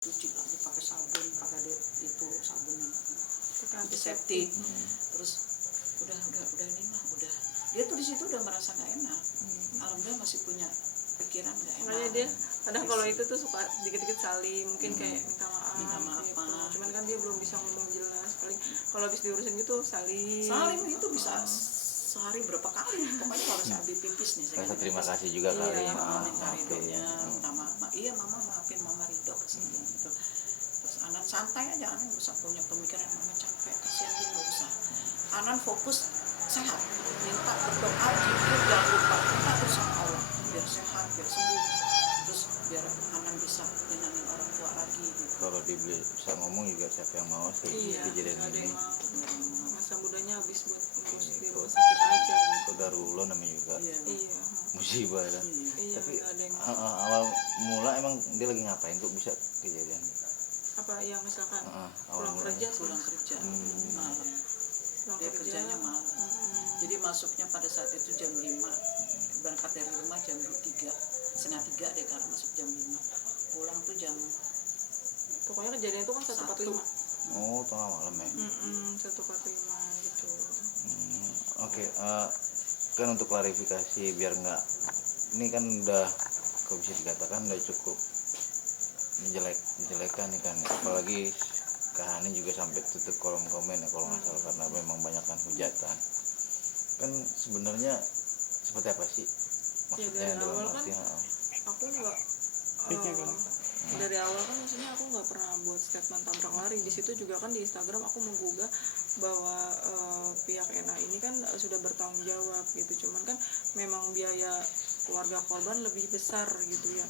cuci lagi pakai sabun, pakai itu sabun yang antiseptik. Terus udah ini mah udah dia tuh di situ udah merasa nggak enak. Alhamdulillah masih punya pikiran nggak enak. Makanya dia kadang kalau itu tuh suka dikit-dikit saling mungkin kayak minta maaf gitu. Cuman kan dia belum bisa ngomong jelas, paling kalau habis diurusin gitu saling itu bisa sehari berapa kali pokoknya kalau habis pipis nih rasa terima kasih juga kali ya, Ridhonya mama maafin mama Ridho gitu. Terus Anan santai aja, Anan usah punya pemikiran mama capek kasihan dia, nggak usah. Anan fokus sehat, minta berdoa zikir jangan lupa, minta terus sama Allah biar sehat biar sembuh, terus biar Anan bisa nyenangin orang tua lagi gitu. Kalau bisa ngomong juga siapa yang mau sih kejadian ini. Masa mudanya habis buat ngurus di rumah sakit aja gitu. Kodarullah namanya juga musibah kan. Tapi awal mula emang dia lagi ngapain tuh bisa kejadian apa yang misalkan pulang kerja malam dia kerjanya malam. Jadi masuknya pada saat itu jam 5, berangkat dari rumah jam 2:30, 2:30 deh karena masuk jam 5, pulang tuh jam pokoknya kejadian itu kan 1:45. Oh, tengah malam ya. 1:45 gitu. Oke, kan untuk klarifikasi biar nggak, ini kan udah kok bisa dikatakan udah cukup menjelekan nih kan, apalagi Kak Hani juga sampai tutup kolom komen ya kalau nggak salah, karena memang banyakkan hujatan. Kan sebenarnya seperti apa sih maksudnya ya, dalam arti aku nggak dari awal kan maksudnya aku nggak pernah buat statement tabrak lari. Di situ juga kan di Instagram aku menggugah bahwa pihak Ena ini kan sudah bertanggung jawab gitu, cuman kan memang biaya keluarga korban lebih besar gitu ya.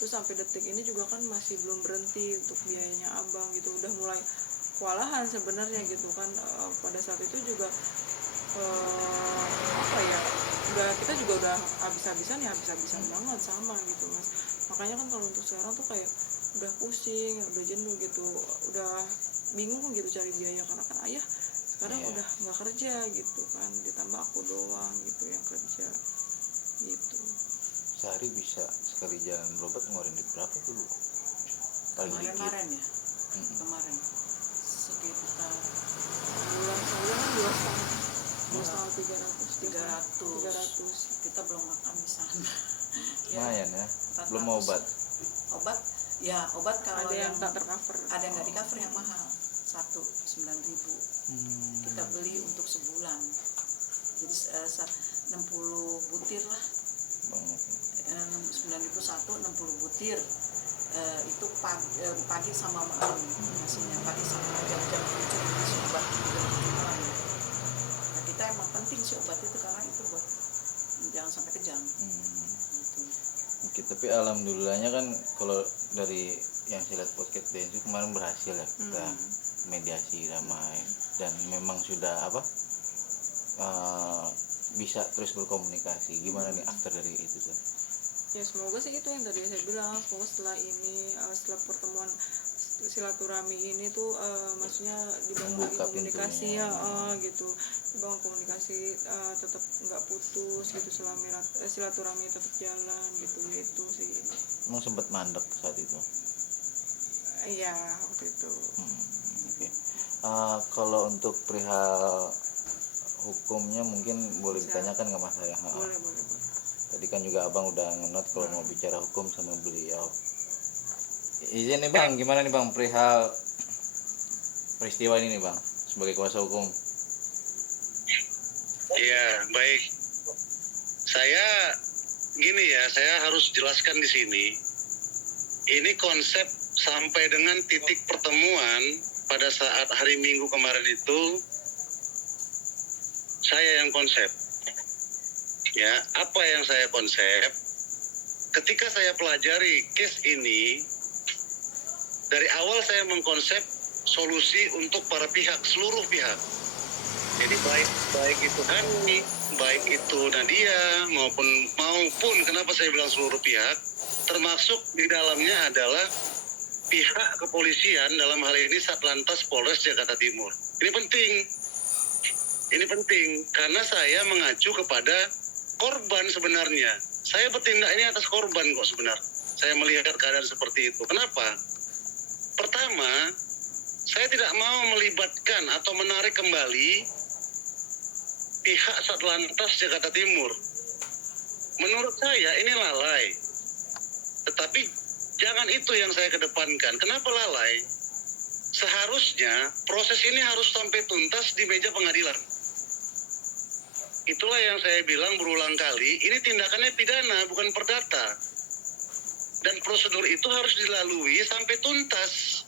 Terus sampai detik ini juga kan masih belum berhenti untuk biayanya abang gitu, udah mulai kewalahan sebenarnya gitu kan. Pada saat itu juga udah kita juga udah habis-habisan banget sama gitu mas. Makanya kan kalau untuk sekarang tuh kayak udah pusing, udah jenuh gitu, udah bingung gitu cari biaya karena kan ayah sekarang udah nggak kerja gitu kan, ditambah aku doang gitu yang kerja gitu. Sehari bisa sekali jalan berobat ngeluarin duit berapa tuh Bu? Paling dikit. Kemarin sekitar bulan sebulan kan 300 kita belum makan di sana. Lumayan ya. Belum obat kalau ada yang tak tercover, ada yang nggak di cover yang mahal 9.000 kita beli untuk sebulan, jadi 60 butir lah, banyak ya. 9.000 60 butir. Itu pagi sama malam hasilnya, pagi sama jam 7 masih obat jam 7 malam. Nah, kita emang penting sih obat itu karena itu buat jangan sampai kejang gitu. Oke, tapi alhamdulillahnya kan kalau dari yang saya lihat podcast Densu kemarin berhasil ya kita mediasi damai dan memang sudah bisa terus berkomunikasi. Gimana nih after dari itu tuh? Ya semoga sih itu yang tadi saya bilang, semoga setelah ini setelah pertemuan silaturahmi ini tuh maksudnya dibangun komunikasi gitu, dibangun komunikasi tetap nggak putus gitu, silaturahmi tetap jalan gitu sih. Emang sempat mandek saat itu? Iya waktu itu. Oke. Kalau untuk perihal hukumnya mungkin boleh ditanyakan nggak Mas saya? Boleh. Tadi kan juga abang udah ngenot kalau mau bicara hukum sama beliau. Izin nih bang, gimana nih bang perihal peristiwa ini nih bang sebagai kuasa hukum? Iya baik. Saya harus jelaskan di sini. Ini konsep sampai dengan titik pertemuan pada saat hari Minggu kemarin itu saya yang konsep. Ya, apa yang saya konsep? Ketika saya pelajari case ini, dari awal saya mengkonsep solusi untuk para pihak, seluruh pihak. Jadi baik itu Hani, baik itu Nadia, maupun kenapa saya bilang seluruh pihak, termasuk di dalamnya adalah pihak kepolisian, dalam hal ini Satlantas Polres Jakarta Timur. Ini penting karena saya mengacu kepada korban sebenarnya. Saya bertindak ini atas korban kok sebenarnya. Saya melihat keadaan seperti itu. Kenapa? pertama, saya tidak mau melibatkan atau menarik kembali pihak Satlantas Jakarta Timur. Menurut saya ini lalai. Tetapi jangan itu yang saya kedepankan. Kenapa lalai? Seharusnya proses ini harus sampai tuntas di meja pengadilan. Itulah yang saya bilang berulang kali, ini tindakannya pidana, bukan perdata. Dan prosedur itu harus dilalui sampai tuntas.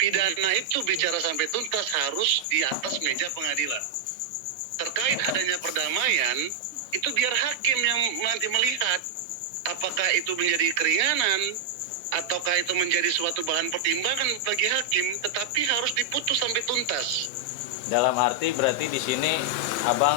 Pidana itu bicara sampai tuntas harus di atas meja pengadilan. Terkait adanya perdamaian, itu biar hakim yang nanti melihat apakah itu menjadi keringanan, ataukah itu menjadi suatu bahan pertimbangan bagi hakim, tetapi harus diputus sampai tuntas. Dalam arti berarti di sini abang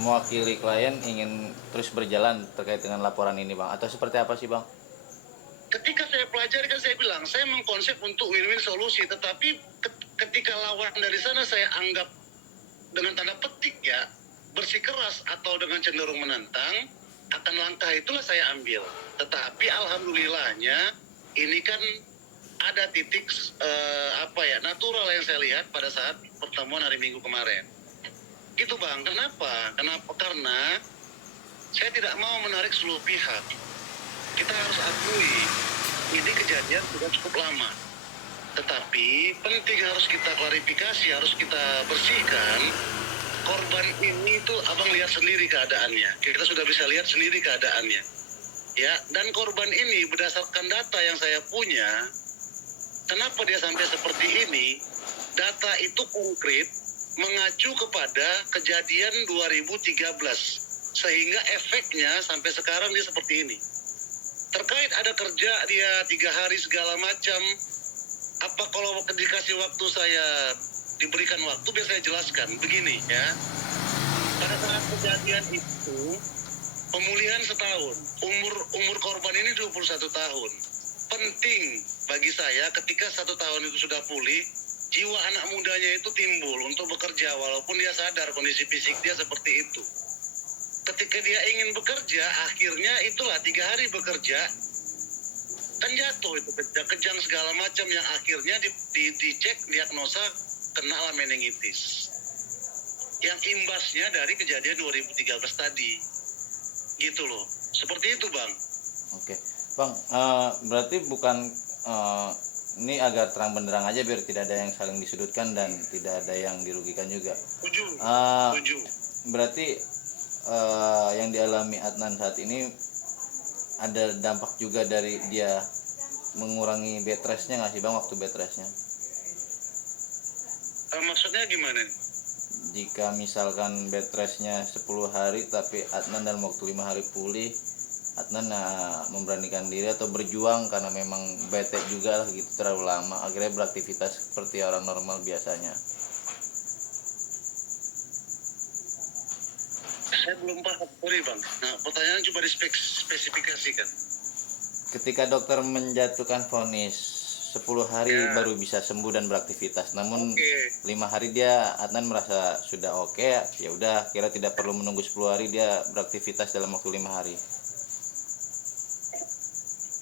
mewakili klien ingin terus berjalan terkait dengan laporan ini bang, atau seperti apa sih bang? Ketika saya pelajari kan saya bilang saya mengkonsep untuk win-win solusi, tetapi ketika lawan dari sana saya anggap dengan tanda petik ya bersikeras atau dengan cenderung menantang, akan langkah itulah saya ambil. Tetapi alhamdulillahnya ini kan ada titik natural yang saya lihat pada saat pertemuan hari Minggu kemarin. Gitu bang, kenapa? Karena saya tidak mau menarik seluruh pihak. Kita harus akui ini kejadian sudah cukup lama. Tetapi penting harus kita klarifikasi, harus kita bersihkan. Korban ini tuh abang lihat sendiri keadaannya. Kita sudah bisa lihat sendiri keadaannya. Ya, dan korban ini berdasarkan data yang saya punya, kenapa dia sampai seperti ini? Data itu konkret mengacu kepada kejadian 2013 sehingga efeknya sampai sekarang dia seperti ini. Terkait ada kerja dia 3 hari segala macam, apa kalau dikasih waktu saya diberikan waktu biar saya jelaskan begini ya. Pada saat kejadian itu pemulihan setahun, umur korban ini 21 tahun. Penting bagi saya ketika 1 tahun itu sudah pulih, jiwa anak mudanya itu timbul untuk bekerja walaupun dia sadar kondisi fisik dia seperti itu. Ketika dia ingin bekerja, akhirnya itulah 3 hari bekerja, kan jatuh itu kejang segala macam yang akhirnya dicek diagnosa kena meningitis. Yang imbasnya dari kejadian 2013 tadi. Gitu loh. Seperti itu bang. Oke bang, berarti bukan ini agar terang benderang aja biar tidak ada yang saling disudutkan dan tidak ada yang dirugikan juga. Setuju. Berarti yang dialami Adnan saat ini ada dampak juga dari dia mengurangi bed restnya nggak sih bang, waktu bed restnya? Maksudnya gimana? Jika misalkan bed restnya 10 hari tapi Adnan dalam waktu 5 hari pulih, Adnan memberanikan diri atau berjuang karena memang bete juga lah gitu terlalu lama, akhirnya beraktivitas seperti orang normal biasanya. Saya belum paham, sorry bang. Nah, pertanyaan coba dispesifikasikan. Ketika dokter menjatuhkan vonis 10 hari baru bisa sembuh dan beraktivitas, namun 5 hari dia Adnan merasa sudah oke, ya udah kira tidak perlu menunggu 10 hari dia beraktivitas dalam waktu 5 hari.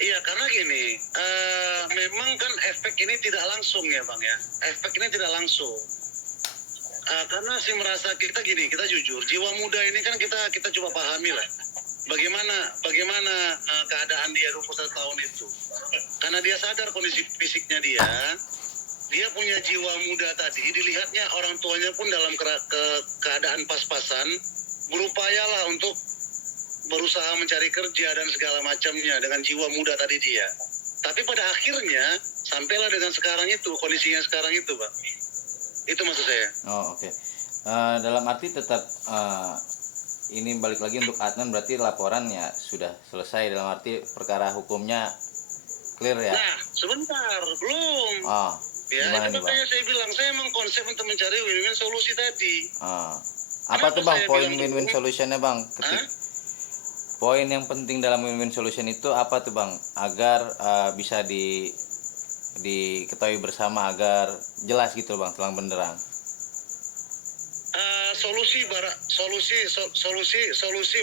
Iya, karena gini, memang kan efek ini tidak langsung ya bang ya. Efek ini tidak langsung. Karena sih merasa kita gini, kita jujur, jiwa muda ini kan kita coba pahami lah. Bagaimana keadaan dia 21 tahun itu. Karena dia sadar kondisi fisiknya dia punya jiwa muda tadi, dilihatnya orang tuanya pun dalam keadaan pas-pasan, berupayalah untuk berusaha mencari kerja dan segala macamnya dengan jiwa muda tadi dia. Tapi pada akhirnya sampailah dengan sekarang itu, kondisinya sekarang itu, Pak. Itu maksud saya. Oh, oke. Dalam arti tetap ini balik lagi untuk Adnan, berarti laporannya sudah selesai, dalam arti perkara hukumnya clear ya? Nah, sebentar, belum. Oh, ya, itu makanya saya bilang, saya emang konsep untuk mencari win-win solusi tadi. Apa tuh bang, poin win-win solutionnya bang? Poin yang penting dalam win-win solution itu apa tuh bang? Agar bisa diketahui bersama, agar jelas gitu bang, terang benderang. Solusi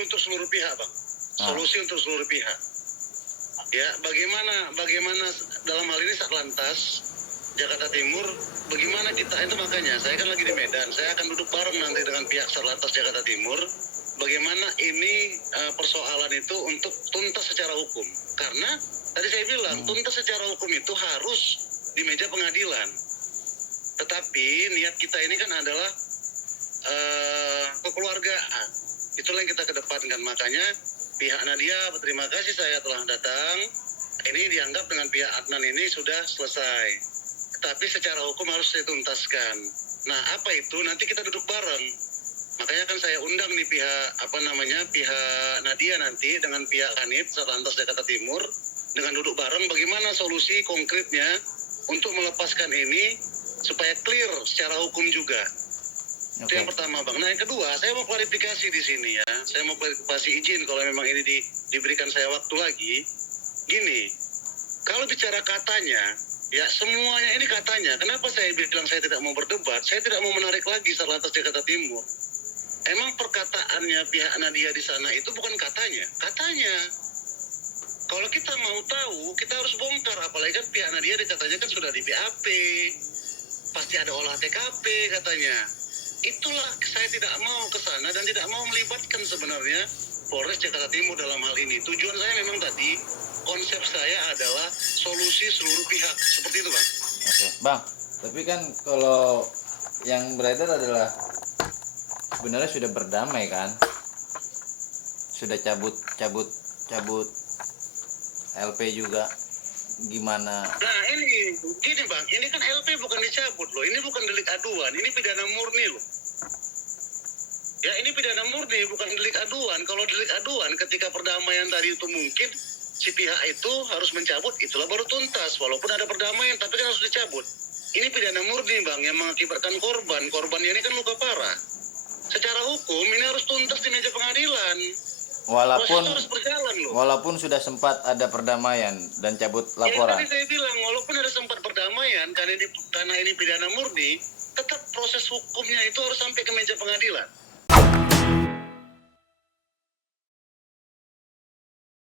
untuk seluruh pihak bang. Solusi untuk seluruh pihak. Ya, bagaimana dalam hal ini Satlantas Jakarta Timur, bagaimana kita, itu makanya saya kan lagi di Medan, saya akan duduk bareng nanti dengan pihak Satlantas Jakarta Timur, bagaimana ini persoalan itu untuk tuntas secara hukum. Karena tadi saya bilang, tuntas secara hukum itu harus di meja pengadilan. Tetapi niat kita ini kan adalah kekeluargaan. Itulah yang kita kedepankan. Makanya pihak Nadia, terima kasih saya telah datang. Ini dianggap dengan pihak Adnan ini sudah selesai. Tapi secara hukum harus dituntaskan. Nah, apa itu? Nanti kita duduk bareng. Makanya kan saya undang nih pihak Nadia nanti dengan pihak Kanit Satlantas Jakarta Timur dengan duduk bareng bagaimana solusi konkretnya untuk melepaskan ini supaya clear secara hukum juga. Itu yang pertama, Bang. Nah, yang kedua, saya mau klarifikasi di sini ya. Saya mau klarifikasi izin kalau memang ini diberikan saya waktu lagi. Gini, kalau bicara katanya, ya semuanya ini katanya. Kenapa saya bilang saya tidak mau berdebat? Saya tidak mau menarik lagi Satlantas Jakarta Timur. Emang perkataannya pihak Nadia di sana itu bukan katanya. Katanya. Kalau kita mau tahu, kita harus bongkar. Apalagi kan pihak Nadia katanya kan sudah di BAP. Pasti ada olah TKP katanya. Itulah saya tidak mau ke sana dan tidak mau melibatkan sebenarnya Polres Jakarta Timur dalam hal ini. Tujuan saya memang tadi, konsep saya adalah solusi seluruh pihak. Seperti itu, Bang. Oke, Bang. Tapi kan kalau yang beredar adalah sebenarnya sudah berdamai kan? Sudah cabut LP juga. Gimana? Nah ini, gini Bang, ini kan LP bukan dicabut loh, ini bukan delik aduan, ini pidana murni loh. Ya ini pidana murni, bukan delik aduan. Kalau delik aduan ketika perdamaian tadi itu mungkin si pihak itu harus mencabut, itulah baru tuntas. Walaupun ada perdamaian, tapi kan harus dicabut. Ini pidana murni Bang, yang mengakibatkan korban. Korbannya ini kan luka parah. Secara hukum ini harus tuntas di meja pengadilan. Walaupun sudah sempat ada perdamaian dan cabut laporan. Ya, tadi saya bilang walaupun ada sempat perdamaian karena ini pidana murni, tetap proses hukumnya itu harus sampai ke meja pengadilan.